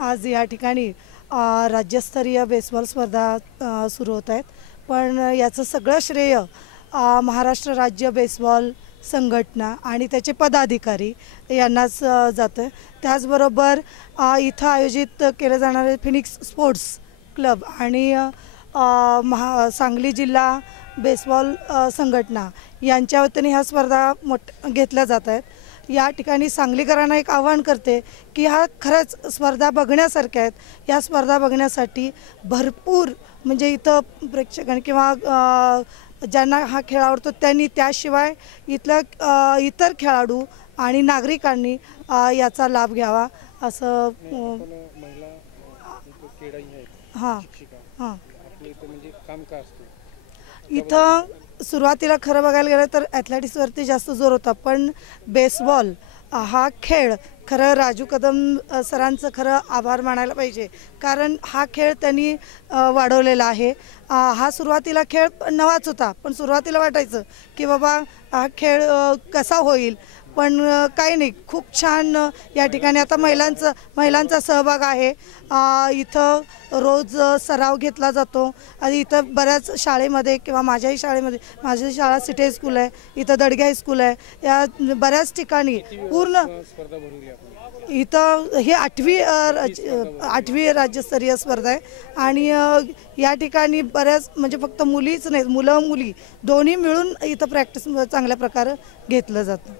आज या ठिकाणी राज्यस्तरीय बेसबॉल स्पर्धा सुरू होत आहेत, पण याचं सगळं श्रेय महाराष्ट्र राज्य बेसबॉल संघटना आणि त्याचे पदाधिकारी यांनाच जातं। त्याचबरोबर इथं आयोजित केले जाणारे फिनिक्स स्पोर्ट्स क्लब आणि सांगली जिल्हा बेसबॉल संघटना यांच्या वतीने ह्या स्पर्धा घेतल्या जात आहेत। या ठिकाणी सांगलीकरांना एक आवाहन करते की हा खरंच स्पर्धा बघण्यासारख्या आहेत। या स्पर्धा बघण्यासाठी भरपूर म्हणजे इथं प्रेक्षकांनी किंवा ज्यांना हा खेळ आवडतो त्यांनी, त्याशिवाय इथल्या इतर खेळाडू आणि नागरिकांनी याचा लाभ घ्यावा असं। हां हां इथं सुरुवातीला खरं बघायला गेलं तर ॲथलेटिक्सवरती जास्त जोर होता, पण बेसबॉल हा खेळ खरं राजू कदम सरांचं खरं आभार मानायला पाहिजे, कारण हा खेळ त्यांनी वाढवलेला आहे। हा सुरुवातीला खेळ नवाच होता, पण सुरुवातीला वाटायचं की बाबा हा खेळ कसा होईल, पण काही नाही, खूप छान या ठिकाणी आता महिलांचा सहभाग आहे। इथं रोज सराव घेतला जातो आणि इथं बऱ्याच शाळेमध्ये किंवा माझ्याही शाळेमध्ये, माझी शाळा सिटी हायस्कूल आहे, इथं दडगे हायस्कूल आहे, या बऱ्याच ठिकाणी पूर्ण इथं ही 8वी राज्यस्तरीय स्पर्धा आहे आणि या ठिकाणी बऱ्याच म्हणजे फक्त मुलीच नाही, मुलं मुली दोन्ही मिळून इथं प्रॅक्टिस चांगल्या प्रकारे घेतलं जातं।